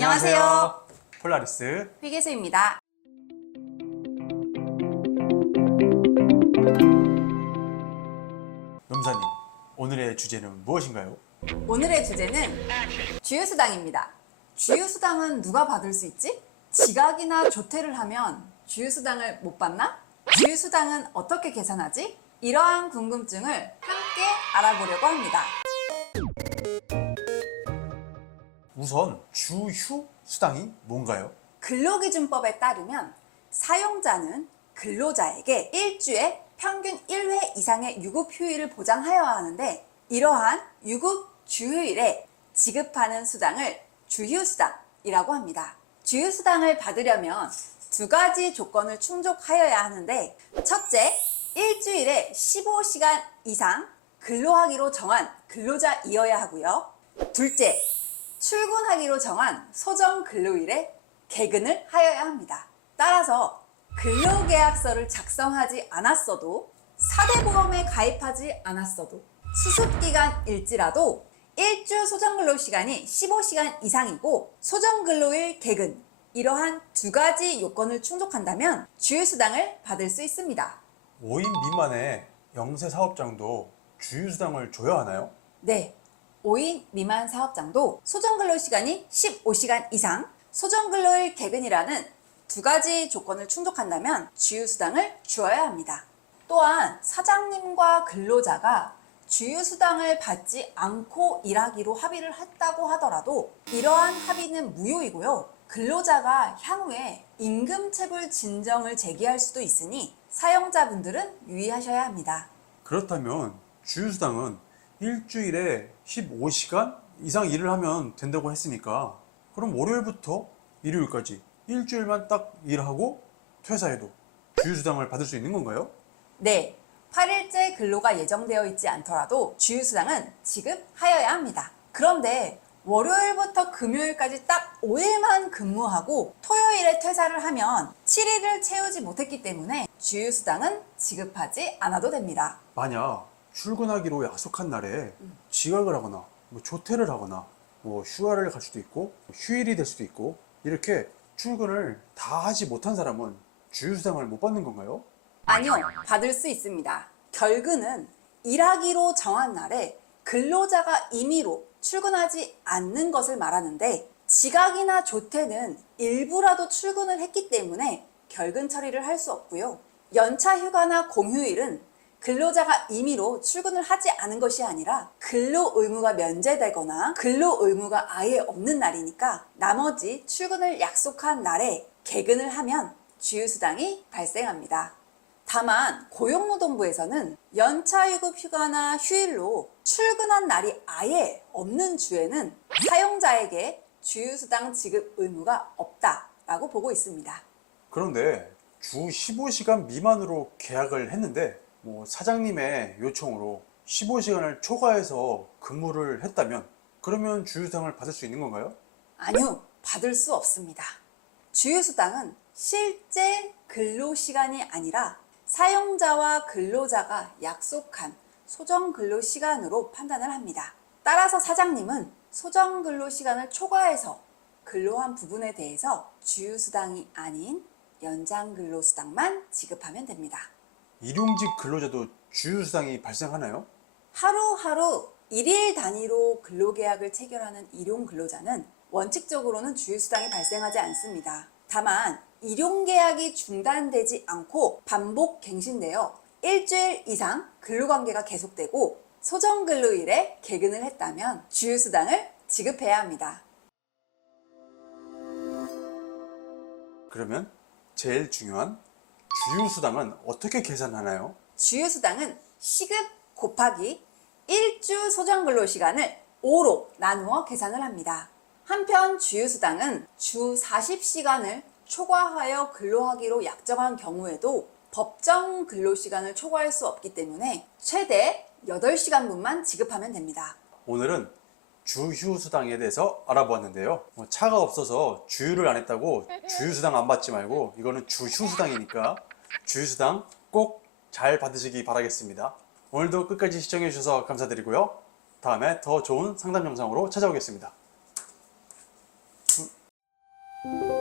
안녕하세요. 폴라리스 회계수입니다. nom사님, 오늘의 주제는 무엇인가요? 오늘의 주제는 주유수당입니다. 주유수당은 누가 받을 수 있지? 지각이나 조퇴를 하면 주유수당을 못 받나? 주유수당은 어떻게 계산하지? 이러한 궁금증을 함께 알아보려고 합니다. 우선 주휴수당이 뭔가요? 근로기준법에 따르면 사용자는 근로자에게 일주에 평균 1회 이상의 유급휴일을 보장하여야 하는데, 이러한 유급 주휴일에 지급하는 수당을 주휴수당이라고 합니다. 주휴수당을 받으려면 두 가지 조건을 충족하여야 하는데, 첫째, 일주일에 15시간 이상 근로하기로 정한 근로자이어야 하고요. 둘째, 출근하기로 정한 소정 근로일에 개근을 하여야 합니다. 따라서 근로계약서를 작성하지 않았어도, 사대보험에 가입하지 않았어도, 수습기간일지라도 일주 소정근로시간이 15시간 이상이고 소정근로일 개근, 이러한 두 가지 요건을 충족한다면 주휴수당을 받을 수 있습니다. 5인 미만의 영세 사업장도 주휴수당을 줘야 하나요? 네, 5인 미만 사업장도 소정근로시간이 15시간 이상, 소정근로일 개근이라는 두 가지 조건을 충족한다면 주휴수당을 주어야 합니다. 또한 사장님과 근로자가 주휴수당을 받지 않고 일하기로 합의를 했다고 하더라도 이러한 합의는 무효이고요. 근로자가 향후에 임금체불 진정을 제기할 수도 있으니 사용자분들은 유의하셔야 합니다. 그렇다면 주휴수당은 일주일에 15시간 이상 일을 하면 된다고 했으니까, 그럼 월요일부터 일요일까지 일주일만 딱 일하고 퇴사해도 주휴수당을 받을 수 있는 건가요? 네, 8일째 근로가 예정되어 있지 않더라도 주휴수당은 지급하여야 합니다. 그런데 월요일부터 금요일까지 딱 5일만 근무하고 토요일에 퇴사를 하면 7일을 채우지 못했기 때문에 주휴수당은 지급하지 않아도 됩니다. 만약 출근하기로 약속한 날에 지각을 하거나 조퇴를 하거나 휴가를 갈 수도 있고 휴일이 될 수도 있고, 이렇게 출근을 다 하지 못한 사람은 주휴수당을 못 받는 건가요? 아니요, 받을 수 있습니다. 결근은 일하기로 정한 날에 근로자가 임의로 출근하지 않는 것을 말하는데, 지각이나 조퇴는 일부라도 출근을 했기 때문에 결근 처리를 할 수 없고요. 연차 휴가나 공휴일은 근로자가 임의로 출근을 하지 않은 것이 아니라 근로 의무가 면제되거나 근로 의무가 아예 없는 날이니까 나머지 출근을 약속한 날에 개근을 하면 주휴수당이 발생합니다. 다만 고용노동부에서는 연차유급 휴가나 휴일로 출근한 날이 아예 없는 주에는 사용자에게 주휴수당 지급 의무가 없다라고 보고 있습니다. 그런데 주 15시간 미만으로 계약을 했는데 사장님의 요청으로 15시간을 초과해서 근무를 했다면, 그러면 주휴수당을 받을 수 있는 건가요? 아니요, 받을 수 없습니다. 주휴수당은 실제 근로시간이 아니라 사용자와 근로자가 약속한 소정근로시간으로 판단을 합니다. 따라서 사장님은 소정근로시간을 초과해서 근로한 부분에 대해서 주휴수당이 아닌 연장근로수당만 지급하면 됩니다. 일용직 근로자도 주휴수당이 발생하나요? 하루하루 일일 단위로 근로계약을 체결하는 일용근로자는 원칙적으로는 주휴수당이 발생하지 않습니다. 다만 일용계약이 중단되지 않고 반복 갱신되어 일주일 이상 근로관계가 계속되고 소정근로일에 개근을 했다면 주휴수당을 지급해야 합니다. 그러면 제일 중요한 주휴수당은 어떻게 계산하나요? 주휴수당은 시급 곱하기 일주 소정근로시간을 5로 나누어 계산을 합니다. 한편 주휴수당은 주 40시간을 초과하여 근로하기로 약정한 경우에도 법정 근로시간을 초과할 수 없기 때문에 최대 8시간분만 지급하면 됩니다. 오늘은 주휴수당에 대해서 알아보았는데요. 차가 없어서 주유를 안 했다고 주휴수당 안 받지 말고, 이거는 주휴수당이니까 주휴수당 꼭 잘 받으시기 바라겠습니다. 오늘도 끝까지 시청해 주셔서 감사드리고요. 다음에 더 좋은 상담 영상으로 찾아오겠습니다. 네.